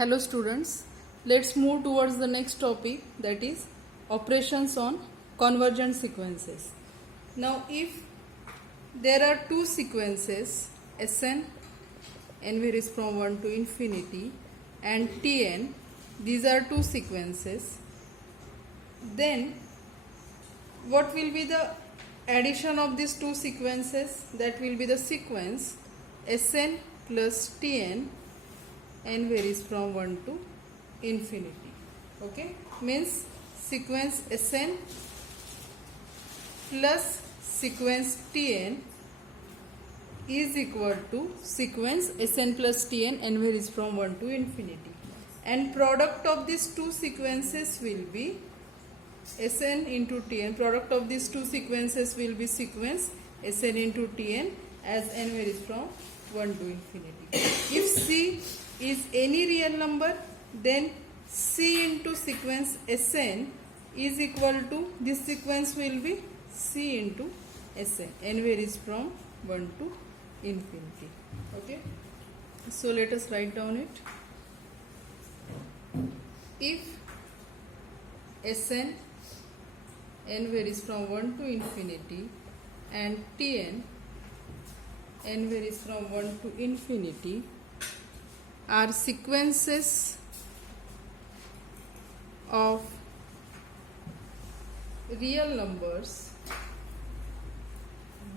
Hello students, let's move towards the next topic, that is operations on convergent sequences. Now if there are two sequences Sn, n varies from 1 to infinity, and Tn, these are two sequences, then what will be the addition of these two sequences? That will be the sequence Sn plus Tn, n varies from 1 to infinity. Okay, means sequence Sn plus sequence Tn is equal to sequence Sn plus Tn, n varies from 1 to infinity, and product of these two sequences will be Sn into Tn. Product of these two sequences will be sequence Sn into Tn as n varies from 1 to infinity. If C is any real number, then C into sequence Sn is equal to, this sequence will be C into Sn, n varies from 1 to infinity. Okay, so let us write down it. If Sn, n varies from 1 to infinity, and Tn, n varies from 1 to infinity, are sequences of real numbers,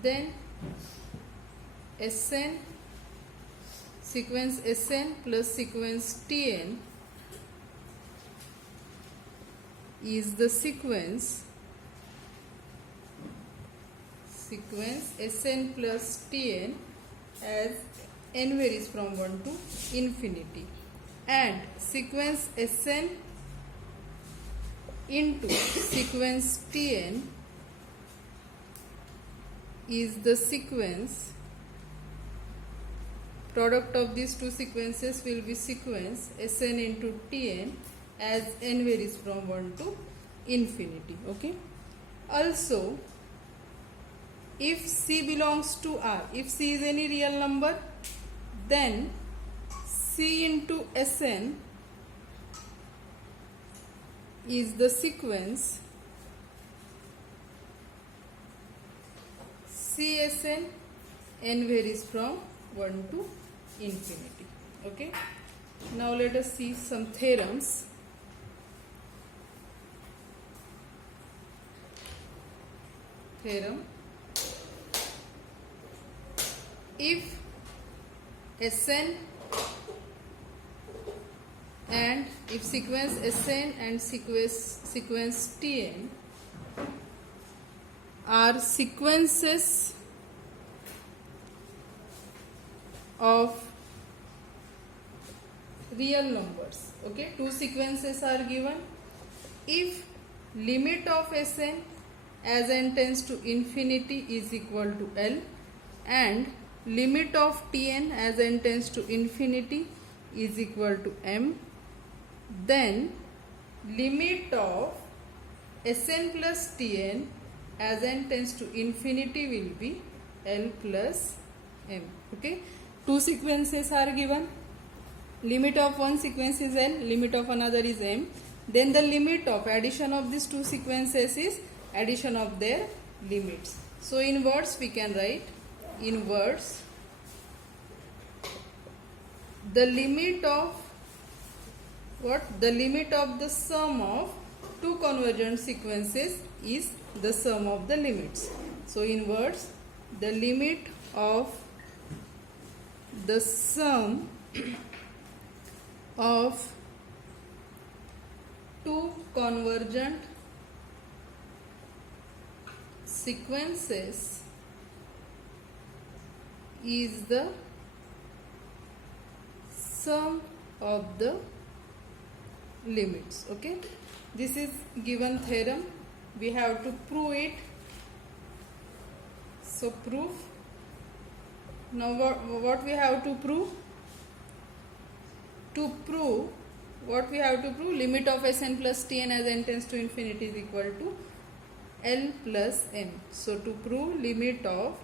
then Sn, sequence Sn plus sequence Tn is the sequence Sn plus Tn as n varies from 1 to infinity, and sequence Sn into sequence Tn is the sequence, product of these two sequences will be sequence Sn into Tn as n varies from 1 to infinity. Okay, also if C belongs to R, if C is any real number, then C into Sn is the sequence Csn, n varies from 1 to infinity. Okay, now let us see some theorems. Theorem: if Sn and if sequence Sn and sequence Tn are sequences of real numbers, okay, two sequences are given. If limit of Sn as n tends to infinity is equal to L, and limit of Tn as n tends to infinity is equal to M, then limit of Sn plus Tn as n tends to infinity will be L plus M. Okay, two sequences are given, limit of one sequence is L, limit of another is M, then the limit of addition of these two sequences is addition of their limits. So in words we can write, in words, the limit of what? The limit of the sum of two convergent sequences is the sum of the limits. So in words, the limit of the sum of two convergent sequences is the sum of the limits. Okay, this is given theorem, we have to prove it. So proof. Now what we have to prove? To prove, what we have to prove? Limit of Sn plus Tn as n tends to infinity is equal to L plus M. So to prove limit of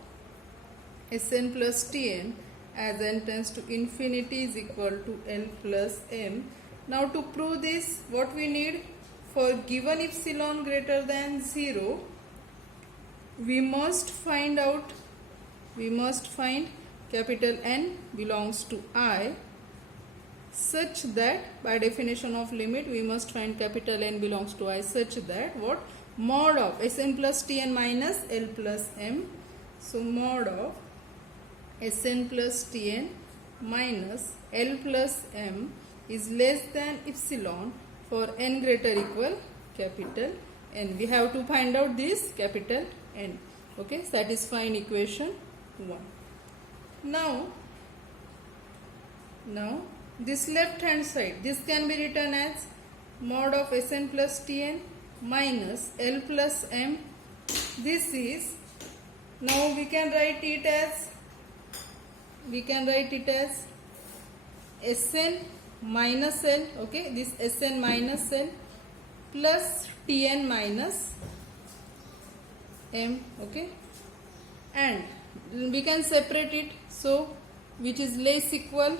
Sn plus Tn as n tends to infinity is equal to L plus M. Now to prove this, what we need, for given epsilon greater than 0, we must find capital N belongs to I, such that by definition of limit we must find capital N belongs to I such that what, mod of Sn plus Tn minus L plus M. So mod of Sn plus Tn minus L plus M is less than epsilon for n greater equal capital N. We have to find out this capital N. Okay, satisfying equation 1. Now this left hand side, this can be written as mod of Sn plus Tn minus L plus M. This is, now we can write it as Sn minus L, okay, this Sn minus L plus Tn minus M, okay, and we can separate it, so which is less equal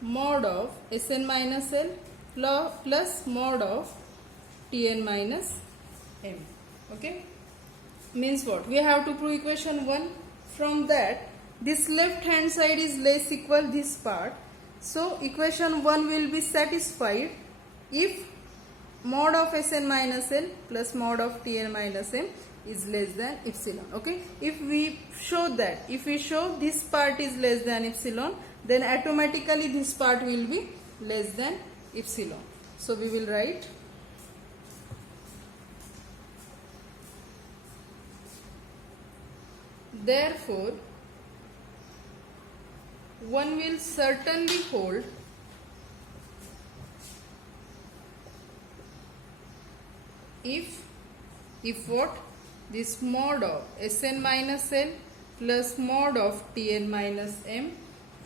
mod of Sn minus L plus mod of Tn minus M. Okay, means what, we have to prove equation 1. From that, this left hand side is less equal this part, so equation 1 will be satisfied if mod of Sn minus L plus mod of Tn minus M is less than epsilon. Okay, if we show this part is less than epsilon, then automatically this part will be less than epsilon. So we will write therefore one will certainly hold if what, this mod of Sn minus L plus mod of Tn minus M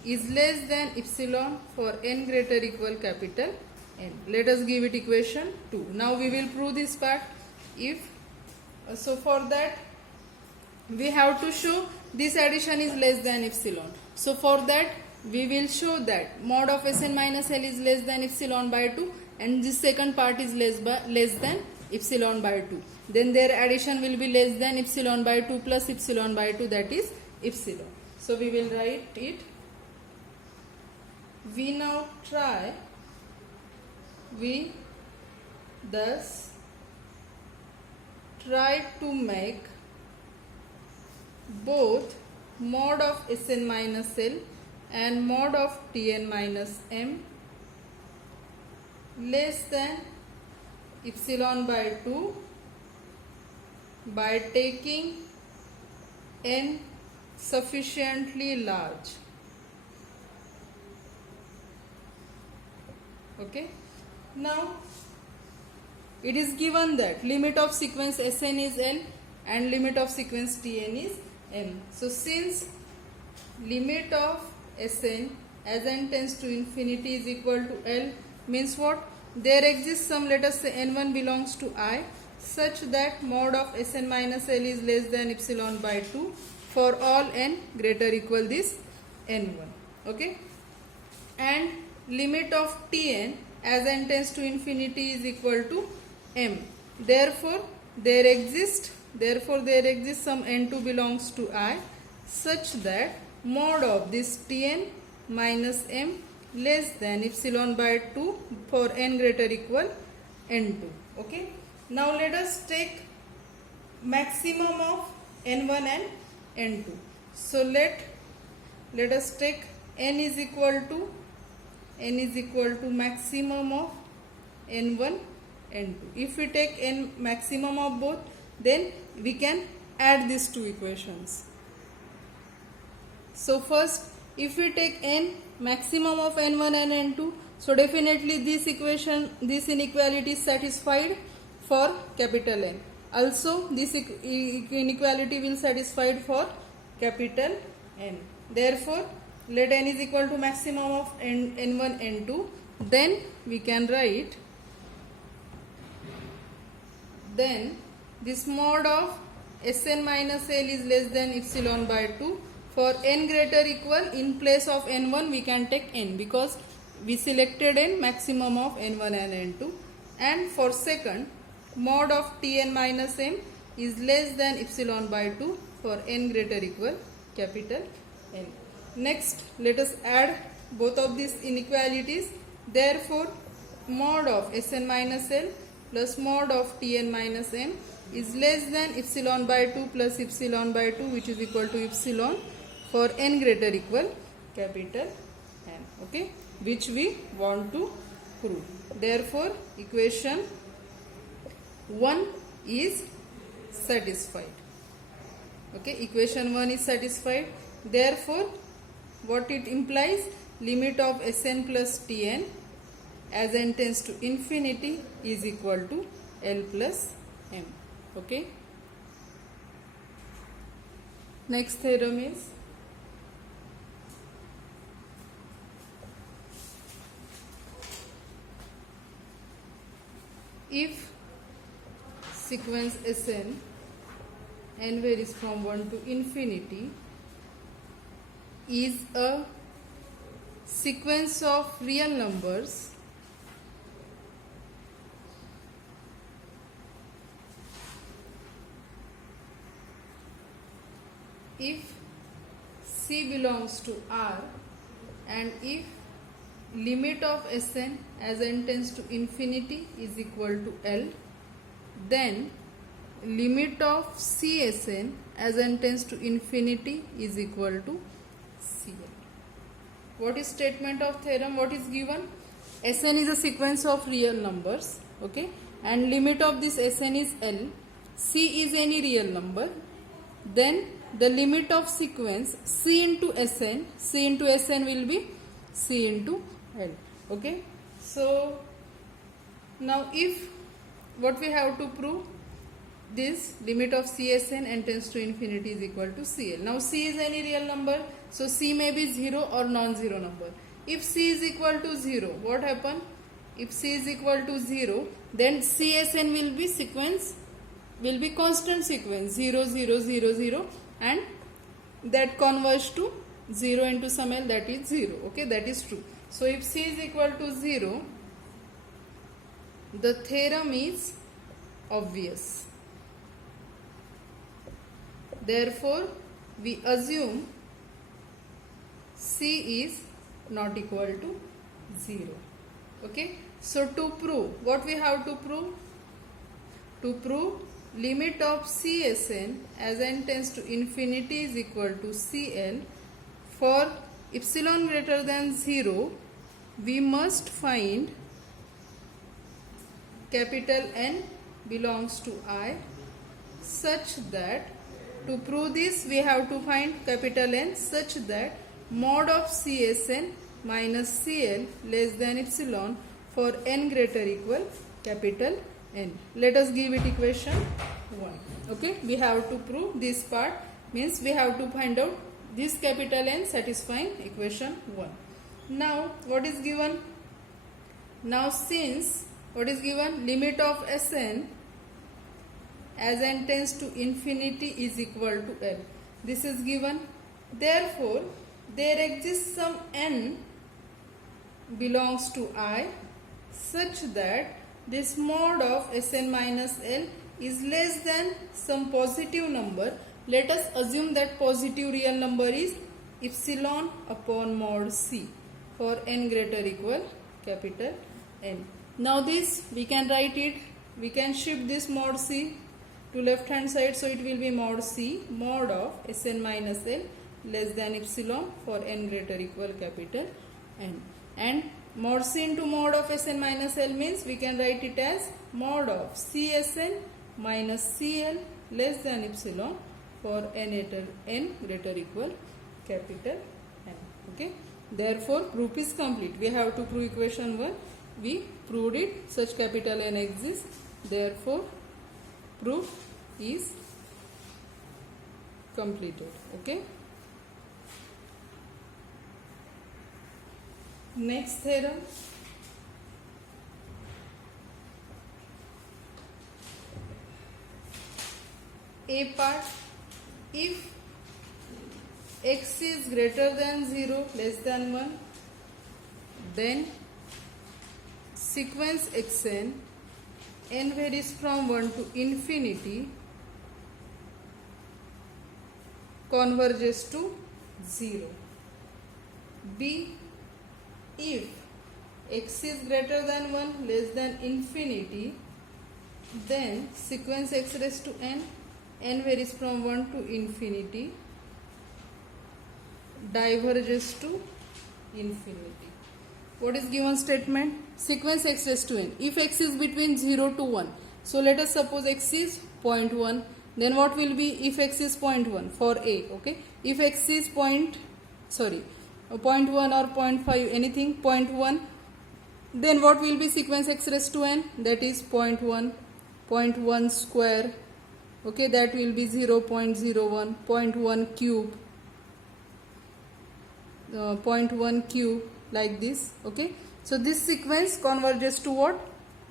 is less than epsilon for n greater equal capital N. Let us give it equation 2. Now we will prove this part. If so, for that we have to show this addition is less than epsilon. So for that we will show that mod of Sn minus L is less than epsilon by 2 and this second part is less than epsilon by 2. Then their addition will be less than epsilon by 2 plus epsilon by 2, that is epsilon. So we will write it. We thus try to make both mod of Sn minus L and mod of Tn minus M less than epsilon by 2 by taking n sufficiently large. Okay, now it is given that limit of sequence Sn is L and limit of sequence Tn is M. So since limit of Sn as n tends to infinity is equal to L, means what, there exists some, let us say n1 belongs to I, such that mod of Sn minus L is less than epsilon by 2 for all n greater equal this n1. Okay, and limit of Tn as n tends to infinity is equal to M. Therefore there exists some n2 belongs to I, such that mod of this Tn minus M less than epsilon by 2 for n greater equal n2. Okay, now let us take maximum of n1 and n2. So let us take n is equal to maximum of n1 n2. If we take n maximum of both, then we can add these two equations. So first, if we take n maximum of n1 and n2, so definitely this inequality is satisfied for capital N. Also this inequality will satisfied for capital N. Therefore let n is equal to maximum of n1 n2, then we can write, then this mod of Sn minus L is less than epsilon by 2 For n greater equal, in place of n1 we can take n, because we selected n, maximum of n1 and n2. And for second, mod of Tn minus m is less than epsilon by 2 for n greater equal capital N. Next, let us add both of these inequalities. Therefore, mod of Sn minus L plus mod of Tn minus m is less than epsilon by 2 plus epsilon by 2, which is equal to epsilon for n greater equal capital N. Okay, which we want to prove. Therefore, equation 1 is satisfied. Okay, equation 1 is satisfied. Therefore, what it implies, limit of Sn plus Tn as n tends to infinity is equal to L plus m. Okay. Next theorem is if sequence Sn n varies from 1 to infinity is a sequence of real numbers if C belongs to R and if limit of Sn as n tends to infinity is equal to L, then limit of Csn as n tends to infinity is equal to Cl. What is statement of theorem? What is given? Sn is a sequence of real numbers, okay, and limit of this Sn is L. C is any real number. Then the limit of sequence C into Sn will be C into L. Okay. So now if what we have to prove, this limit of Csn n tends to infinity is equal to Cl. Now C is any real number, so C may be 0 or non-zero number. If C is equal to 0, what happen? If C is equal to 0, then Csn will be sequence, will be constant sequence 0 0 0 0, and that converges to 0 into some L, that is 0. Okay, that is true. So if C is equal to 0, the theorem is obvious. Therefore, we assume C is not equal to 0. Okay. So to prove, what we have to prove? To prove limit of Csn as n tends to infinity is equal to Cl, for epsilon greater than 0, we must find capital N belongs to I, such that to prove this we have to find capital N such that mod of Csn minus Cl less than epsilon for n greater equal capital N. Let us give it equation 1. Okay, we have to prove this part, means we have to find out this capital N satisfying equation 1. Now what is given? Now since what is given, limit of Sn as n tends to infinity is equal to L. This is given. Therefore, there exists some n belongs to I such that this mod of Sn minus L is less than some positive number. Let us assume that positive real number is epsilon upon mod C for n greater equal capital N. Now this we can write it, we can shift this mod C to left hand side, so it will be mod C mod of Sn minus L less than epsilon for n greater equal capital N. And mod C into mod of Sn minus L means we can write it as mod of Csn minus Cl less than epsilon for n greater equal capital N. Okay. Therefore, proof is complete. We have to prove equation 1. We proved it. Such capital N exists. Therefore, proof is completed. Okay. Next theorem. A part, if x is greater than 0 less than 1, then sequence xn, n varies from 1 to infinity, converges to 0. B, if x is greater than 1 less than infinity, then sequence x raised to n, n varies from 1 to infinity, diverges to infinity. What is given statement? Sequence x raised to n. If x is between 0 to 1, so let us suppose x is 0.1, then what will be if x is 0.1 for a? Okay, if x is 0.1 or 0.5, anything 0.1, then what will be sequence x raised to n? That is 0.1, 0.1 square, okay, that will be 0.01, 0.1 cube, 0.1 cube, like this. Okay, so this sequence converges to what?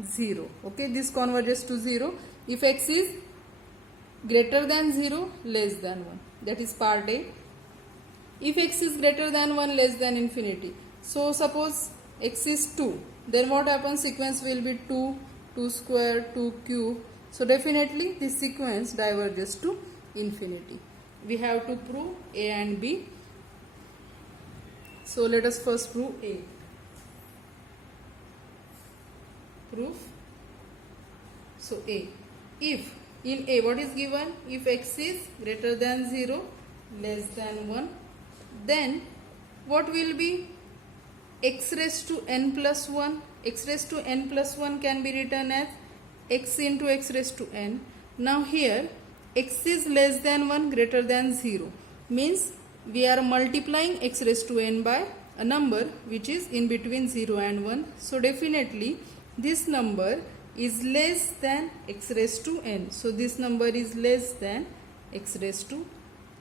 0. Okay, this converges to 0 if x is greater than 0 less than 1. That is part A. If x is greater than 1 less than infinity, so suppose x is 2, then what happens? Sequence will be 2, 2 square, 2 cube. So definitely this sequence diverges to infinity. We have to prove A and B. So let us first prove A. Proof. So A. If in A what is given? If x is greater than 0 less than 1, then what will be? X raised to n plus 1. X raised to n plus 1 can be written as x into x raised to n. Now here x is less than 1 greater than 0 means we are multiplying x raised to n by a number which is in between 0 and 1. So definitely this number is less than x raised to n. So this number is less than x raised to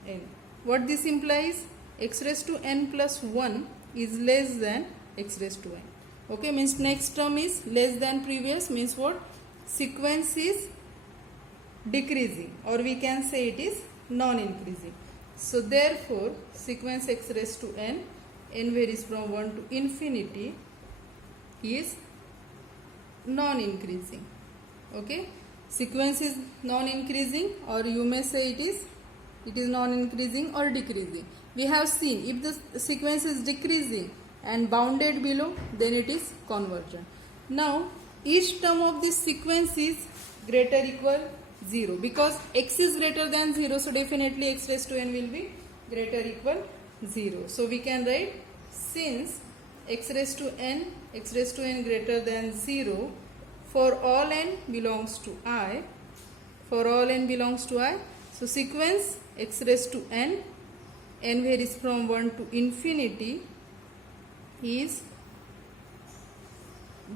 n. What this implies? X raised to n plus 1 is less than x raised to n. Okay, means next term is less than previous, means what? Sequence is decreasing, or we can say it is non-increasing. So therefore sequence x raised to n, n varies from 1 to infinity, is non-increasing. Okay, sequence is non-increasing, or you may say it is non-increasing or decreasing. We have seen if the sequence is decreasing and bounded below, then it is convergent. Now each term of this sequence is greater equal 0 because x is greater than 0, so definitely x raised to n will be greater equal 0. So we can write, since x raised to n greater than 0 for all n belongs to I, so sequence x raised to n, n varies from 1 to infinity, is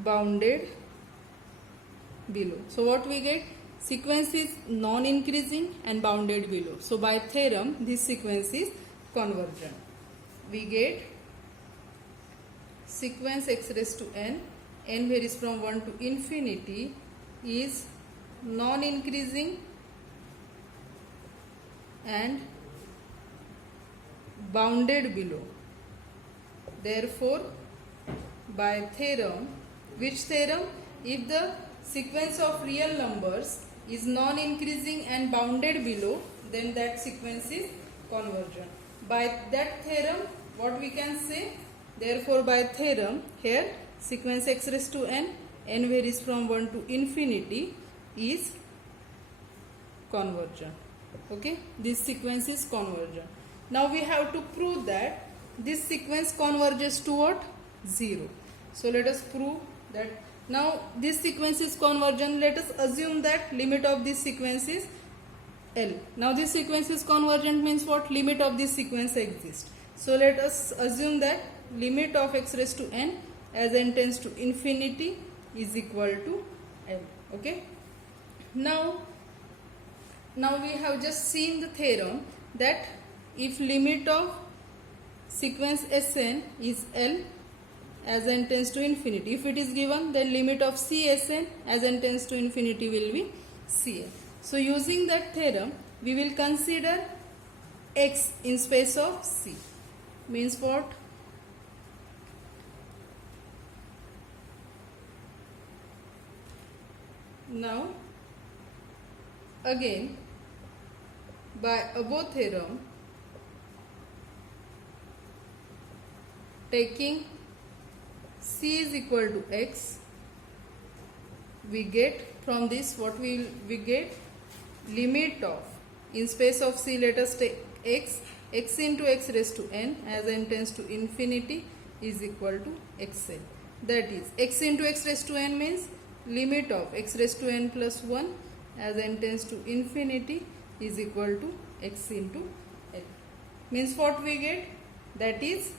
bounded below. So what we get? Sequence is non-increasing and bounded below. So by theorem this sequence is convergent. We get sequence x raised to n, n varies from 1 to infinity, is non-increasing and bounded below. Therefore by theorem, which theorem? If the sequence of real numbers is non-increasing and bounded below, then that sequence is convergent. By that theorem, what we can say? Therefore by theorem, here sequence x raised to n, n varies from 1 to infinity, is convergent. Okay, this sequence is convergent. Now we have to prove that this sequence converges to what? 0. So let us prove that. Now this sequence is convergent. Let us assume that limit of this sequence is L. Now this sequence is convergent means what? Limit of this sequence exists. So let us assume that limit of x raised to n as n tends to infinity is equal to L. Okay. Now we have just seen the theorem that if limit of sequence Sn is L as n tends to infinity, if it is given, then limit of Csn as n tends to infinity will be Cn. So using that theorem, we will consider x in space of C. Means what? Now again, by above theorem, taking C is equal to x, we get from this what we get? Limit of, in space of C, let us take x into x raised to n as n tends to infinity is equal to xl. That is, x into x raised to n means limit of x raised to n plus 1 as n tends to infinity is equal to x into l. Means what we get? That is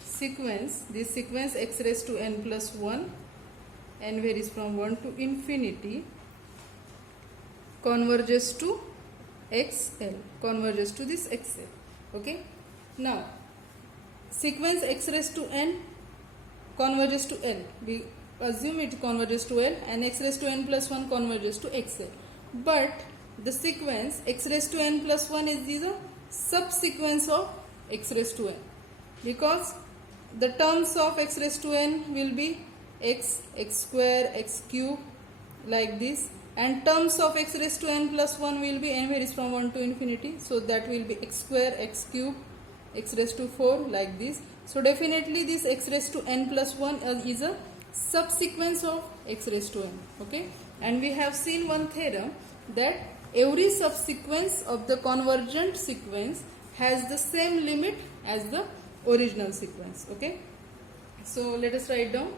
sequence, this sequence x raised to n plus 1, n varies from 1 to infinity, converges to xl, converges to this xl. Okay. Now sequence x raised to n converges to l. We assume it converges to l, and x raised to n plus 1 converges to xl. But the sequence x raised to n plus 1 is a subsequence of x raised to n, because the terms of x raised to n will be x, x square, x cube, like this, and terms of x raised to n plus 1 will be n varies from 1 to infinity, so that will be x square, x cube, x raised to 4, like this. So definitely this x raised to n plus 1 is a subsequence of x raised to n. Okay, and we have seen one theorem that every subsequence of the convergent sequence has the same limit as the original sequence. Okay, so let us write down.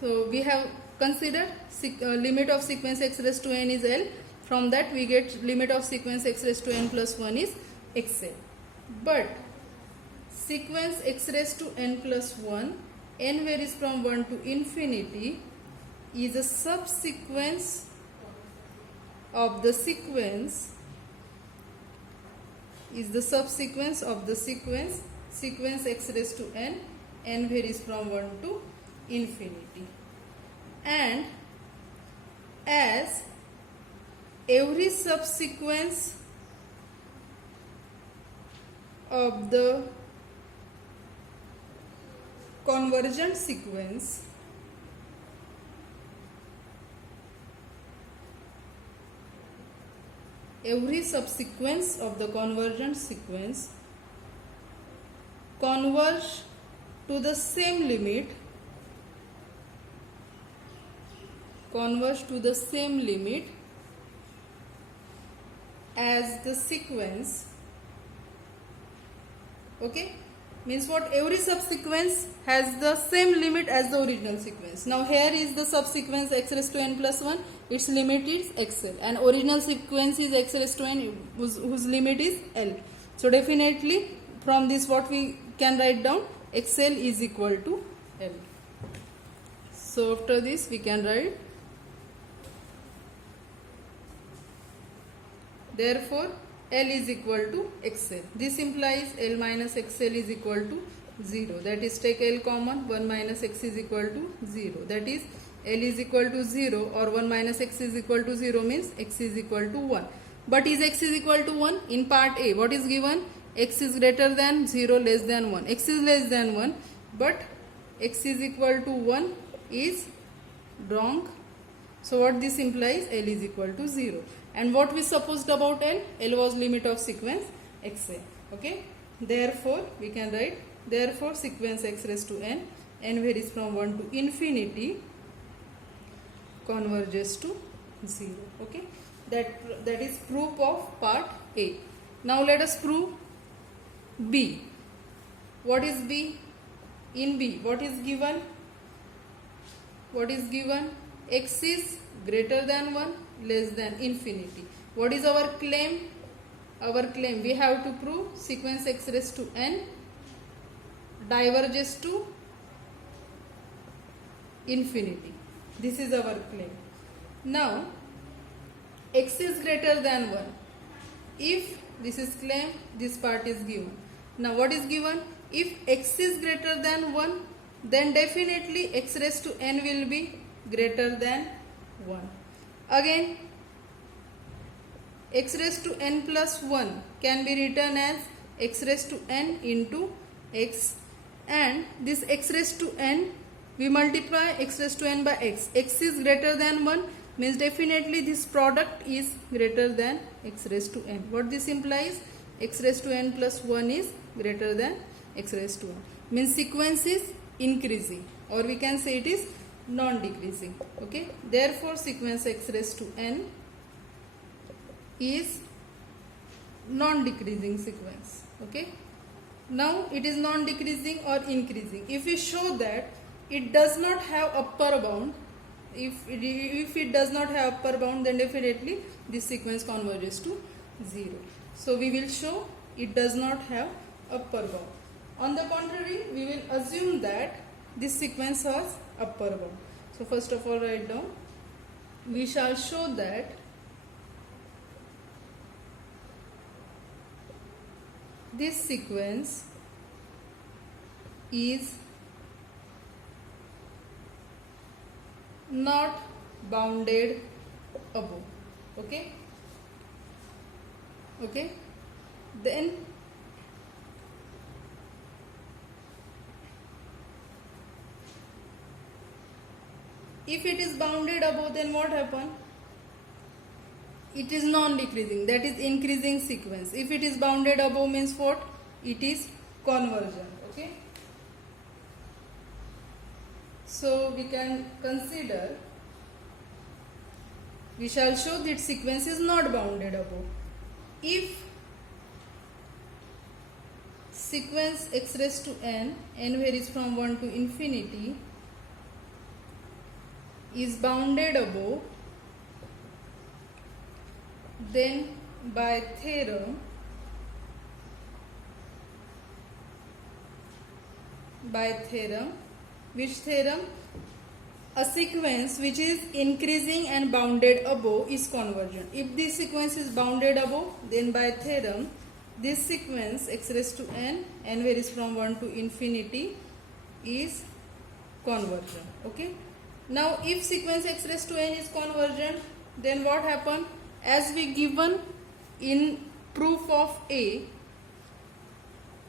So we have considered limit of sequence x raised to n is l. From that we get limit of sequence x raised to n plus 1 is xl. But sequence x raised to n plus 1, n varies from 1 to infinity, is a subsequence of the sequence, is the subsequence of the sequence x raised to n, n varies from 1 to infinity. And as every subsequence of the convergent sequence every subsequence of the convergent sequence converge to the same limit, converge to the same limit as the sequence. Okay, means what? Every subsequence has the same limit as the original sequence. Now here is the subsequence x raised to n plus 1, its limit is xl, and original sequence is x raised to n whose limit is l. So definitely from this what we can write down, xl is equal to l. So after this we can write, therefore L is equal to XL. This implies L minus XL is equal to 0. That is, take L common, 1 minus X is equal to 0. That is, L is equal to 0 or 1 minus X is equal to 0 means X is equal to 1. But is X is equal to 1? In part A, what is given? X is greater than 0, less than 1. X is less than 1, but X is equal to 1 is wrong. So what this implies? L is equal to 0. And what we supposed about L? L was limit of sequence XA. Okay. Therefore, we can write, therefore sequence x raised to n, n varies from 1 to infinity, converges to 0. Okay. That is proof of part A. Now let us prove B. What is B? In B, what is given? What is given? X is greater than 1, less than infinity. What is our claim? Our claim, we have to prove sequence x raised to n diverges to infinity. This is our claim. Now, x is greater than 1. If this is claim, this part is given. Now, what is given? If x is greater than 1, then definitely x raised to n will be greater than 1. Again, x raised to n plus 1 can be written as x raised to n into x, and this x raised to n, we multiply x raised to n by x. X is greater than 1 means definitely this product is greater than x raised to n. What this implies? X raised to n plus 1 is greater than x raised to n. Means sequence is increasing, or we can say it is non-decreasing. Okay. Therefore, sequence x raised to n is non-decreasing sequence. Okay. Now it is non-decreasing or increasing. If we show that it does not have upper bound, if it does not have upper bound, then definitely this sequence converges to 0. So we will show it does not have upper bound. On the contrary, we will assume that this sequence has upper bound. So first of all, write down, we shall show that this sequence is not bounded above. Okay. Okay. Then if it is bounded above, then what happen? It is non-decreasing, that is increasing sequence. If it is bounded above means what? It is convergent. Okay. So we can consider, we shall show that sequence is not bounded above. If sequence x raised to n varies from 1 to infinity, is bounded above, then by theorem, which theorem? A sequence which is increasing and bounded above is convergent. If this sequence is bounded above, then by theorem, this sequence x raised to n varies from 1 to infinity is convergent. Okay. Now if sequence x raised to n is convergent, then what happen? As we given in proof of A,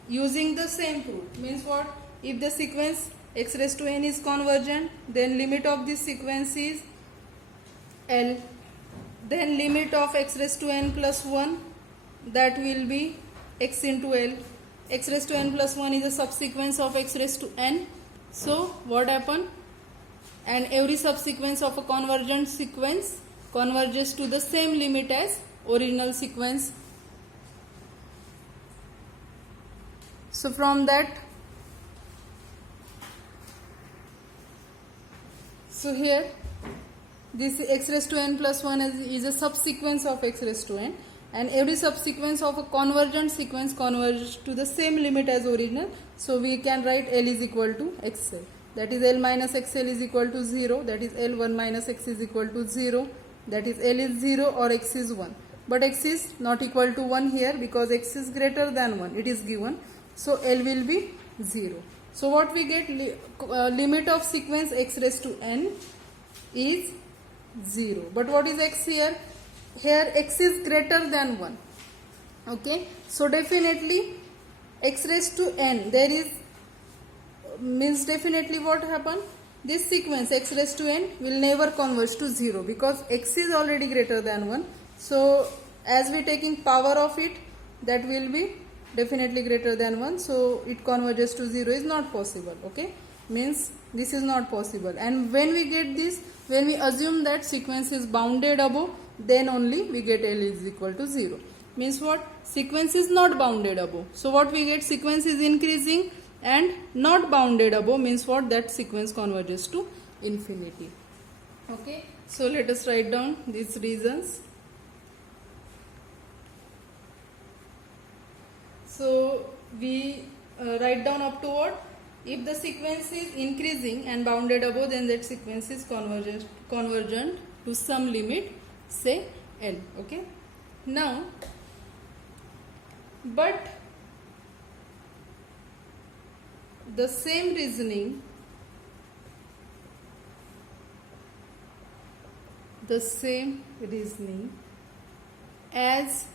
using the same proof, means what? If the sequence x raised to n is convergent, then limit of this sequence is L. Then limit of x raised to n plus 1, that will be x into L. X raised to n plus 1 is a subsequence of x raised to n. So what happen? And every subsequence of a convergent sequence converges to the same limit as original sequence. So from that, so here this x raised to n plus 1 is a subsequence of x raised to n, and every subsequence of a convergent sequence converges to the same limit as original. So we can write L is equal to XL, that is L minus XL is equal to 0, that is L1 minus X is equal to 0, that is L is 0 or X is 1. But X is not equal to 1 here because X is greater than 1, it is given. So L will be 0. So what we get? Limit of sequence x raised to n is 0. But what is x here? Here x is greater than 1. Okay. So definitely x raised to n, there is, means definitely what happen? This sequence x raised to n will never converge to 0 because x is already greater than 1. So as we taking power of it, that will be definitely greater than 1. So it converges to 0 is not possible. Okay. Means this is not possible. And when we get this, when we assume that sequence is bounded above, then only we get L is equal to 0. Means what? Sequence is not bounded above. So what we get? Sequence is increasing and not bounded above, means what? That sequence converges to infinity. Okay. So let us write down these reasons. So we write down up to what? If the sequence is increasing and bounded above, then that sequence is convergent to some limit, say L. Okay. Now, but the same reasoning, as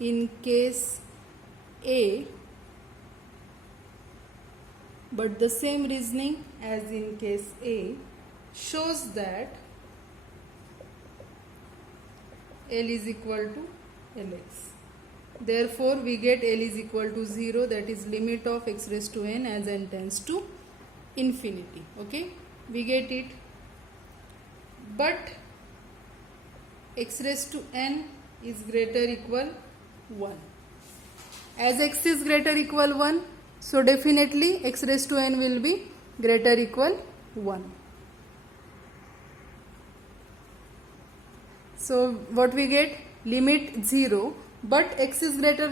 in case A, but the same reasoning as in case A shows that L is equal to Lx. Therefore, we get L is equal to 0, that is limit of x raised to n as n tends to infinity. Okay, we get it. But x raised to n is greater equal 1. As x is greater equal 1, so definitely x raised to n will be greater equal 1. So what we get? Limit 0, but x is greater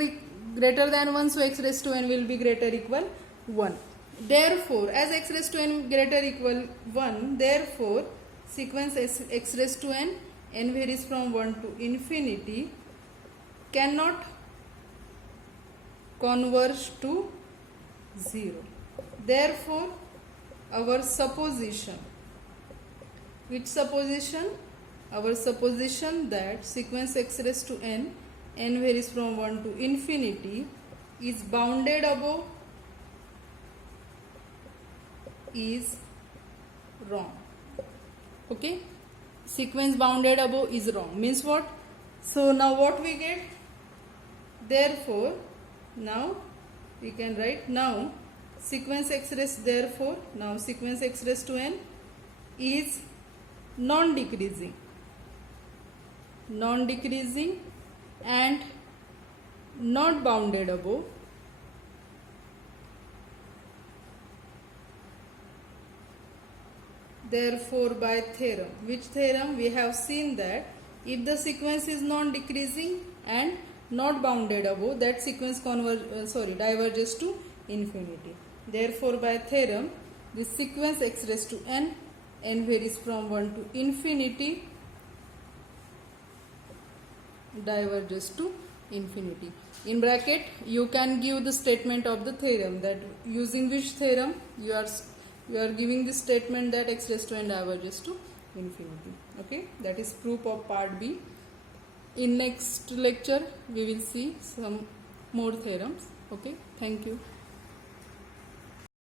than 1, so x raised to n will be greater equal 1. Therefore, as x raised to n greater equal 1, therefore sequence x raised to n varies from 1 to infinity cannot converge to 0. Therefore, our supposition, which supposition? Our supposition that sequence x raised to n varies from 1 to infinity is bounded above is wrong. Okay, sequence bounded above is wrong means what? So now what we get? Therefore, now we can write now sequence x raised, therefore now sequence x raised to n is non-decreasing and not bounded above Therefore, by theorem, which theorem? We have seen that if the sequence is non-decreasing and not bounded above, that sequence diverges to infinity. Therefore, by theorem, this sequence x raised to n varies from 1 to infinity, diverges to infinity. In bracket, you can give the statement of the theorem, that using which theorem you are giving this statement that x raised to n diverges to infinity. Okay, that is proof of part B. In next lecture we will see some more theorems. Okay, thank you.